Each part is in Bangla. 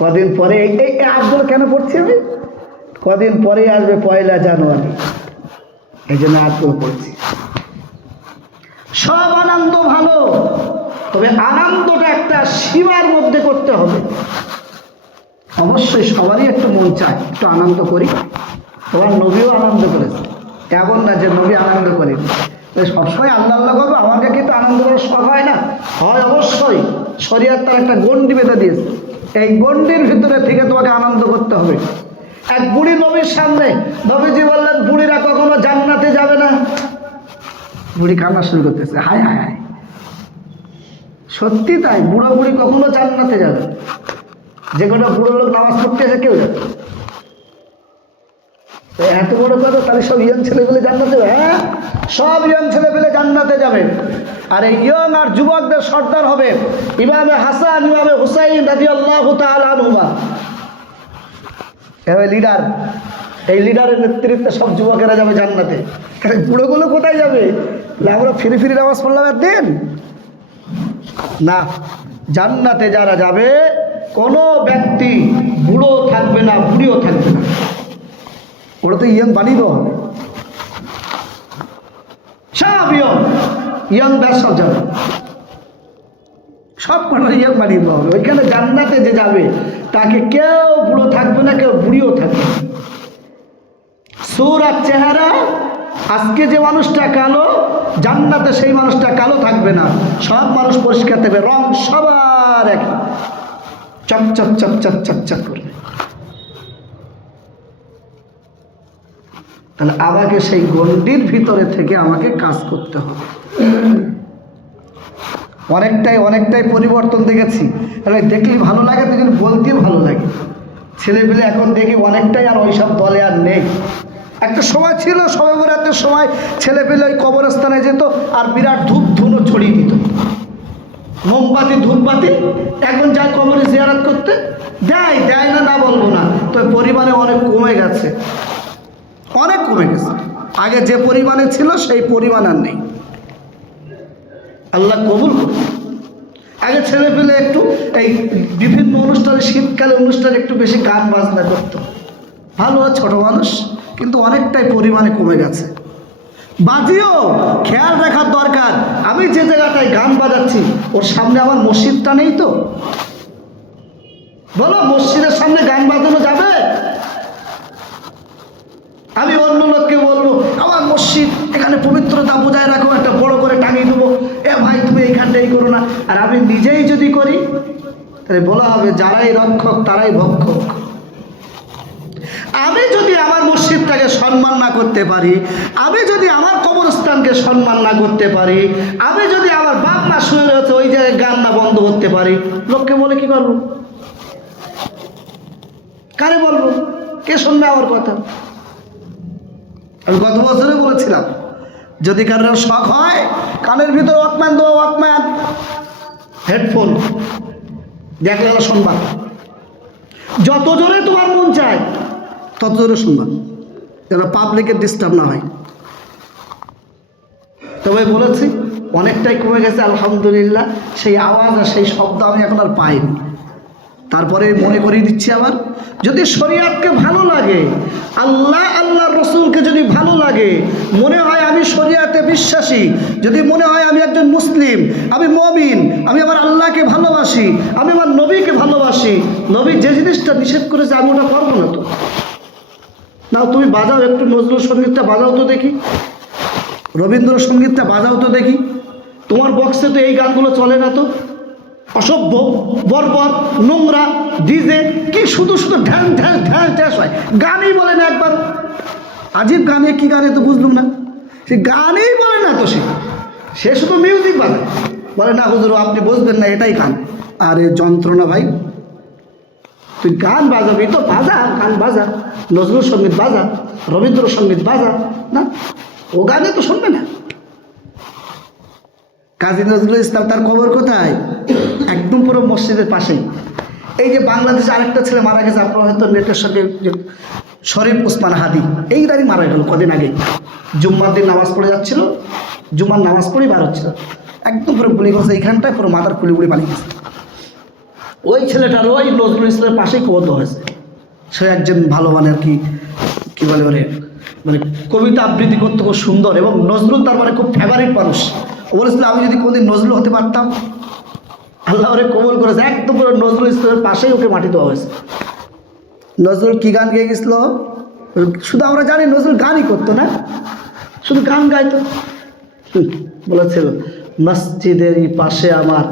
কদিন পরে এই আয়াতগুলো কেন পড়ছি আমি? কদিন পরেই আসবে 1 জানুয়ারি, এই জন্য আয়াতগুলো পড়ছি। সব আনন্দ ভালো, তবে আনন্দটা একটা সীমার মধ্যে করতে হবে। অবশ্যই সবারই একটু মন চায় একটু আনন্দ করি, তোমার নবীও আনন্দ করেছে, এমন না যে নবী আনন্দ করেনি। সবসময় আল্লাহ আল্লাহ করবো, আমাকে কিন্তু আনন্দ করার শখ হয় না? হয় অবশ্যই। শরীয়ত তার একটা গণ্ডি বেঁধে দিয়েছে, এই গণ্ডির ভিতরে থেকে তোমাকে আনন্দ করতে হবে। এক বুড়ি নবীর সামনে নবীজি বললেন, বুড়িরা কখনো জান্নাতে যাবে না। বুড়ি কান্না শুরু করতেছে, হায় হায় হায়, সত্যি তাই, বুড়ো বুড়ি কখনো জান্নাতে যাবে? যে কোনো বুড়ো লোক নামাজ পড়তে এসে কেউ যাবে? এত বড় কথা, তাহলে সব ইয়ং ছেলেপেলে জান্নাতে যাবে? হ্যাঁ, সব ইয়ং ছেলেপেলে জান্নাতে যাবে। আর এই ইয়ং আর যুবকদের সর্দার হবে ইমামে হাসান, ইমামে হুসাইন রাদিয়াল্লাহু তাআলা আনহুমা। এভাবে লিডার, এই লিডারের নেতৃত্বে সব যুবকেরা যাবে জান্নাতে। বুড়োগুলো কোথায় যাবে? আমরা ফিরে ফিরে নামাজ পড়লাম একদিন না। জান্নাতে যারা যাবে, কোনো ব্যক্তি বুড়ো থাকবে না, বুড়িও থাকবে না। ওরা তো ইয়ং বানিয়ে দেওয়া হবে, সব ইয়ং ব্যাস সব যাবে, সব কটা ইয়ং বানিয়ে দেওয়া হবে। ওইখানে জান্নাতে যে যাবে তাকে কেউ বুড়ো থাকবে না, কেউ বুড়িও থাকবে না। সূরা চেহারা, আজকে যে মানুষটা কালো, জান্নাতে সেই মানুষটা কালো থাকবে না, সব মানুষ পরিষ্কার থাকবে, রং সবার এক, চকচক চকচক চকচক করবে। তাহলে আমাকে সেই গণ্ডির ভিতরে থেকে আমাকে কাজ করতে হবে। অনেকটাই পরিবর্তন দেখেছি। তাহলে দেখলে ভালো লাগে, দেখলে বলতেও ভালো লাগে। ছেলেপেলে এখন দেখি অনেকটাই আর ওইসব দলে আর নেই। একটা সময় ছিল, সবে বরাতের সময় ছেলেপেলে ওই কবরস্থানে যেত আর বিরাট ধূপ ধুনো ছড়িয়ে দিত, মোমবাতি ধূপবাতি। এখন যায় কবরে জিয়ারত করতে, দেয় না বলবো না, তো পরিমাণে অনেক কমে গেছে, অনেক কমে গেছে। আগে যে পরিমাণে ছিল সেই পরিমাণ আর নেই। আল্লাহ কবুল করুন। আগে ছেলে পেলে একটু এই বিভিন্ন অনুষ্ঠানে, শীতকালে অনুষ্ঠানে একটু বেশি গান বাজনা করতো, ভালো, ছোট মানুষ, কিন্তু অনেকটাই পরিমাণে কমে গেছে। বাজিও খেয়াল রাখার দরকার, আমি যে জায়গাটায় গান বাজাচ্ছি ওর সামনে আমার মসজিদটা নেই তো? বলো, মসজিদের সামনে গান বাজানো যাবে? আমি অন্য লোককে বলবো আমার মসজিদ, এখানে পবিত্রতা বজায় রাখো, একটা বড় করে টাঙিয়ে দেবো, এ ভাই তুমি এইখানটাই করো না। আর আমি নিজেই যদি করি তাহলে বলা হবে যারাই রক্ষক তারাই ভক্ষক। আমি যদি আমার মসজিদটাকে সম্মান না করতে পারি, আমি যদি আমার কবরস্থানকে সম্মান না করতে পারি, আমি যদি আমার বাপ মা শুয়ে রয়েছে ওই জায়গায় গান না বন্ধ করতে পারি, লোককে বলে কি করবো? কারে বলবো? কে শুনবে আমার কথা? আমি গত বছরে বলেছিলাম, যদি কারোর শখ হয় কানের ভিতরে ওয়াকম্যান হেডফোন দেখলে শুনবা, যত জোরে তোমার মন চায় তত জোরে শুনবা, যেন পাবলিকের ডিস্টার্ব না হয়। তবে বলেছি অনেকটাই কমে গেছে আলহামদুলিল্লাহ, সেই আওয়াজ আর সেই শব্দ আমি এখন আর পাইনি। তারপরে মনে করিয়ে দিচ্ছি আবার, যদি শরিয়াতকে ভালো লাগে, আল্লাহর রসুলকে যদি ভালো লাগে, মনে হয় আমি শরিয়াতে বিশ্বাসী, যদি মনে হয় আমি একজন মুসলিম, আমি মুমিন, আমি আমার আল্লাহকে ভালোবাসি, আমি আমার নবীকে ভালোবাসি, নবী যে জিনিসটা নিষেধ করেছে আমি ওটা করবো না। তো না, তুমি বাজাও একটু, নজরুল সঙ্গীতটা বাজাও তো দেখি, রবীন্দ্রসঙ্গীতটা বাজাও তো দেখি, তোমার বক্সে তো এই গানগুলো চলে না তো, অসভ্য, বর্বর, নোংরা, ডিজে, কি শুধু ঢ্যাস হয়, গানই বলে না একবার। আজীব গানে, কি গানে তো বুঝলুম না, সে গানই বলে না তো, সে শুধু মিউজিক বাজায়, বলে না হুজুর আপনি বুঝবেন না এটাই গান। আরে যন্ত্রণা ভাই, তুই গান বাজাবি তো বাজা, গান বাজা, নজরুল সঙ্গীত বাজা, রবীন্দ্রসঙ্গীত বাজা, না ও গানে তো শুনবে না। কাজী নজরুল ইসলাম, তার কবর কোথায়? একদম পুরো মসজিদের পাশেই। এই যে বাংলাদেশে আরেকটা ছেলে মারা গেছে, আপনারা হয়তো নেটের সঙ্গে, শরীফ ওসমান হাদি, এই দাঁড়ি মারা গেল কদিন আগে। জুম্মার দিন নামাজ পড়ে যাচ্ছিল, জুম্মার নামাজ পড়েই বার হচ্ছিল, একদম পুরো গুলি গেছে এইখানটায়, পুরো মাথার খুলি পালিয়ে গেছে। ওই ছেলেটার ওই নজরুল ইসলামের পাশেই কবর দেওয়া হয়েছে। সে একজন ভালো মানে আর কি বলে ওরে মানে কবিতা আবৃত্তি করতে খুব সুন্দর, এবং নজরুল তার মানে খুব ফেভারিট মানুষ। ও বলেছিল আমি যদি কোনোদিন নজরুল হতে পারতাম। আল্লাহ ওরে কবুল করেছে, একদম পুরো নজরুল ইসলামের পাশেই ওকে মাটি দেওয়া হয়েছে। নজরুল কি গান গেয়ে গেছিল শুধু আমরা জানি, নজরুল গানই করতো না, শুধু গান গাইতো। বলেছিল মসজিদেরই পাশে আমার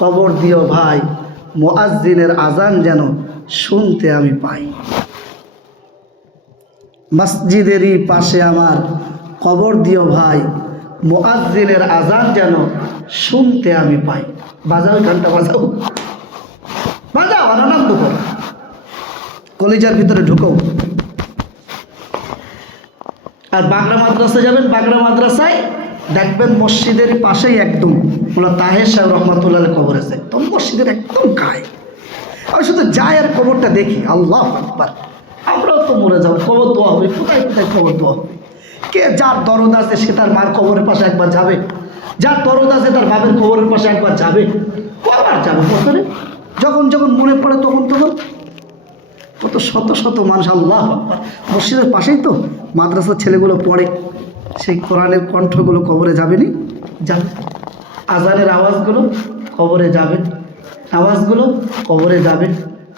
কবর দিও ভাই, মুয়াজ্জিনের আজান যেন শুনতে আমি পাই। মসজিদেরই পাশে আমার কবর দিও ভাই, মুয়াজ্জিনের আজান যেন শুনতে আমি পাই। বাজাও গানটা, বাজাও বাজাও, আনন্দ করো, কলিজার ভিতরে ঢুকো। আর বাগড়া মাদ্রাসায় যাবেন, বাগড়া মাদ্রাসায় দেখবেন মসজিদের পাশেই একদম মোল্লা তাহের সাহেব রহমতুল্লাহ কবর আছে, একদম মসজিদের একদম গায়ে। আমি শুধু যাই আর কবরটা দেখি, আল্লাহ আকবার, আমরাও তো মরে যাবো, কবর দোয়া হবে, কোথায় কোথায় কবর দোয়া হবে। কে যার দরদ আছে সে তার মার কবরের পাশে একবার যাবে, যার দরদ আছে তার বাবের কবরের পাশে একবার যাবে, কবার যাবে বছরে, যখন যখন মনে পড়ে তখন তখন। কত শত শত মানুষ, আল্লাহ আকবার, মসজিদের পাশেই তো মাদ্রাসার ছেলেগুলো পড়ে, সেই কোরআনের কণ্ঠগুলো কবরে যাবেনি, যাবে। আজানের আওয়াজগুলো কবরে যাবে, আওয়াজগুলো কবরে যাবে।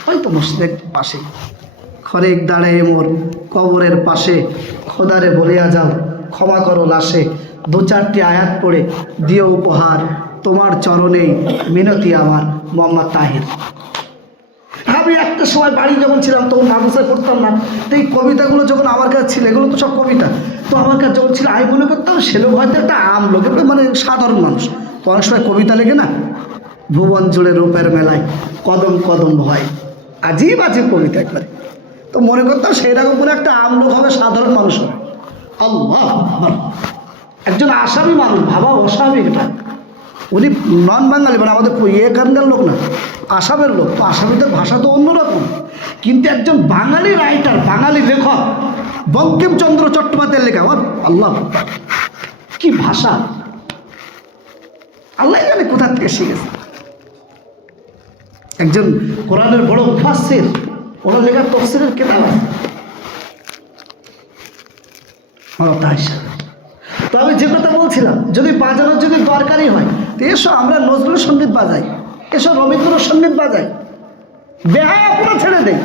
হয়তো মসজিদের পাশে খরেক দাঁড়ায় মোর কবরের পাশে, খোদারে বলিয়া যাও ক্ষমা করো লাশে, দু চারটি আয়াত পড়ে দিও উপহার, তোমার চরণেই মিনতি আমার, মোহাম্মদ তাহির। আমি একটা সময় বাড়ি যখন ছিলাম তখন মাদ্রাসায় পড়তাম না, তো এই কবিতাগুলো যখন আমার কাছে ছিল, এগুলো তো সব কবিতা, তো আমার কাছে যখন ছিল আমি মনে করতাম সে লোক হয়তো একটা আম লোক, মানে সাধারণ মানুষ। তো অনেক সময় কবিতা লেগে না, ভুবন জুড়ে রূপের মেলায় কদম কদম ভয়, আজীব আজীব কবিতা একবারে। তো মনে করতাম সেই রকম করে একটা আম লোক হবে, সাধারণ মানুষ হবে। আল্লাহ একজন আসামি মানুষ, ভাবা অস্বাভাবিক। এটা উনি নন বাঙালি, মানে আমাদের এখানকার লোক না, আসামের লোক। তো আসামিদের ভাষা তো অন্যরকম, কিন্তু একজন বাঙালি রাইটার, বাঙালি লেখক, বঙ্কিমচন্দ্র চট্টোপাধ্যায়ের লেখা, আল্লাহ কি ভাষা, আল্লাহ জানে কোথা থেকে শিখেছে। একজন কোরআনের বড় মুফাসসির, ওনার লেখা তাফসীরের কিতাব আছে। তো আমি যে কথা বলছিলাম, যদি বাজানোর যদি দরকারই হয় তো এসো আমরা নজরুল সঙ্গীত বাজাই, এসো রবীন্দ্র সঙ্গীত বাজাই, বেহায়া পুরো ছেড়ে দেই,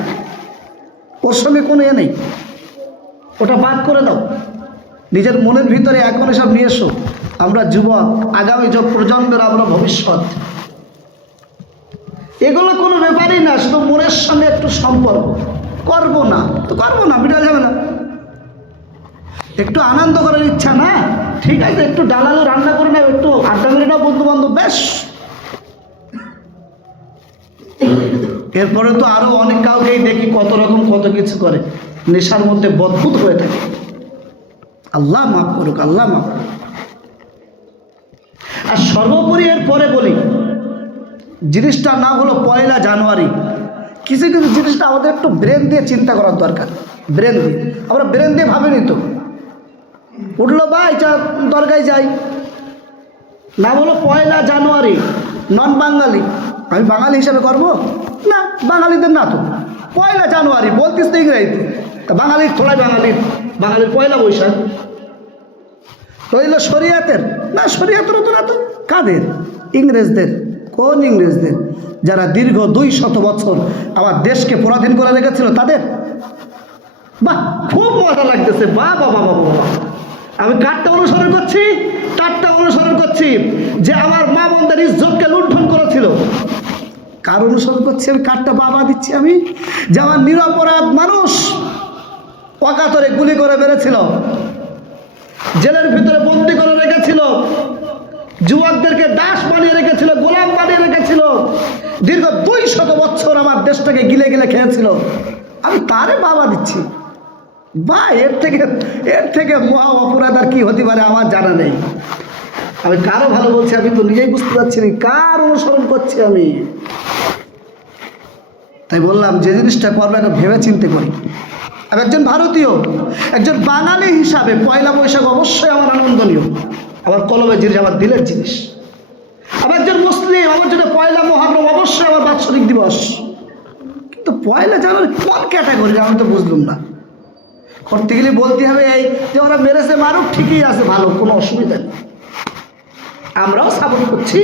ওর সঙ্গে কোনো এ নেই, ওটা বাদ করে দাও। নিজের মনের ভিতরে এখন এসব নিয়ে এসো। আমরা যুবক, আগামী প্রজন্মের আমরা ভবিষ্যৎ। এগুলো কোনো ব্যাপারই না, শুধু মনের সঙ্গে একটু সম্পর্ক। করবো না তো করবো না, বিড়াল যাবে না। একটু আনন্দ করার ইচ্ছা না, ঠিক আছে, একটু ডাল আলু রান্না করে নাও, একটু আড্ডা মেরে নাও বন্ধু বান্ধব, বেশ। এরপরে তো আরো অনেক কাউকেই দেখি কত রকম কত কিছু করে, নেশার মধ্যে বদভূত হয়ে থাকে। আল্লাহ মাফ করুক, আল্লাহ মাফ করুক। আর সর্বোপরি এর পরে বলি, জিনিসটার নাম হলো 1 জানুয়ারি। কিছু কিছু জিনিসটা আমাদের একটু ব্রেন দিয়ে চিন্তা করার দরকার, ব্রেন দিয়ে। আমরা ব্রেন দিয়ে ভাবিনি তো, উঠলো ভাই চা দরগায় যাই, নাম হলো 1 জানুয়ারি, নন বাঙালি। আমি বাঙালি হিসাবে করবো না, বাঙালিদের না তো 1 জানুয়ারি বলতিস তো ইংরেজিতে, তা বাঙালির থোড়াই বাঙালির, বাঙালির 1 বৈশাখ। তো এলো শরিয়াতের না, শরিয়াতের তো না, তো কাদের? ইংরেজদের। কোন ইংরেজদের? যারা দীর্ঘ 200 বছর আমার দেশকে পরাধীন করে রেখেছিল তাদের। বাহ, খুব মজা লাগতেছে, বাহ বাবা বাবা বাবা। আমি কারটা অনুসরণ করছি, তারটা অনুসরণ করছি, যে আমার মা বোনদের ইজ্জতকে লুণ্ঠন করেছিল। কার অনুসরণ করছি আমি, কারটা বাবা দিচ্ছি আমি, যে আমার নিরপরাধ মানুষ অকাতরে গুলি করে মেরেছিল, জেলের ভিতরে বন্দি করে রেখেছিল, যুবকদেরকে দাস বানিয়ে রেখেছিল, গোলাম বানিয়ে রেখেছিল, দীর্ঘ 200 বছর আমার দেশটাকে গিলে গিলে খেয়েছিল। আমি তারে বাবা দিচ্ছি। বা এর থেকে মহা অপরাধ আর কি হতে পারে আমার জানা নেই। আমি কারো ভালো বলছি, আমি তো নিজেই বুঝতে পারছি না কার অনুসরণ করছি আমি। তাই বললাম যে জিনিসটা করবো একটা ভেবে চিন্তে করি। আমি একজন ভারতীয়, একজন বাঙালি হিসাবে 1 বৈশাখ অবশ্যই আমার আনন্দনীয়, আমার কলমের জিনিস, আমার দিলের জিনিস। আমি একজন মুসলিম, আমার জন্য 1 মুহররম অবশ্যই আমার বাৎসরিক দিবস। কিন্তু পয়লা জানুয়ারি কোন ক্যাটাগরি আমি তো বুঝলাম না। করতে গেলে বলতে হবে এই যে ওরা মেরেছে মারুক, ঠিকই আছে, ভালো, কোনো অসুবিধা নেই, আমরাও সাপোর্ট করছি।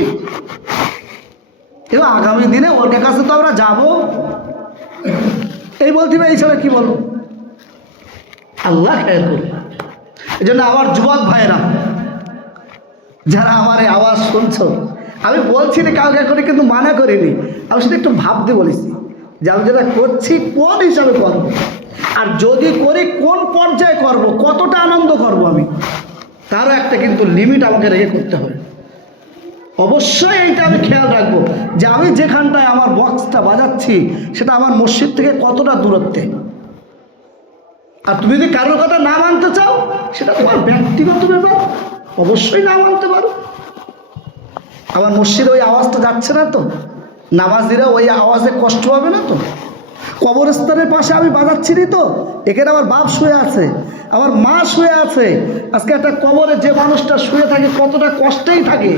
এবার আগামী দিনে ওর কাছে তো আমরা যাবো, এই বলতে হবে, এই ছাড়া কি বলবো? আল্লাহ খেয়াল করুন। এই জন্য আমার যুবক ভাইয়েরা যারা আমার এই আওয়াজ শুনছো, আমি বলছি না কাউকে করে, কিন্তু মানা করিনি, আমি শুধু একটু ভাবতে বলেছি যে আমি যেটা করছি কোন হিসাবে করব, আর যদি করি কোন পর্যায়ে করব, কতটা আনন্দ করব আমি, তারও একটা কিন্তু লিমিট আমাকে রেখে করতে হবে। অবশ্যই এইটা আমি খেয়াল রাখবো যে আমি যেখানটায় আমার বক্সটা বাজাচ্ছি সেটা আমার মসজিদ থেকে কতটা দূরত্বে। আর তুমি যদি কারোর কথা না মানতে চাও সেটা তোমার ব্যক্তিগত ব্যাপার, অবশ্যই না মানতে পারো। আমার মসজিদে ওই আওয়াজটা যাচ্ছে না তো, নামাজিরা ওই আওয়াজে কষ্ট পাবে না তো? কবরস্থানের পাশে আমি বাজাচ্ছি নি তো, এখানে আমার বাপ শুয়ে আছে, আমার মা শুয়ে আছে। আজকে একটা কবরে যে মানুষটা শুয়ে থাকে কতটা কষ্টেই থাকে,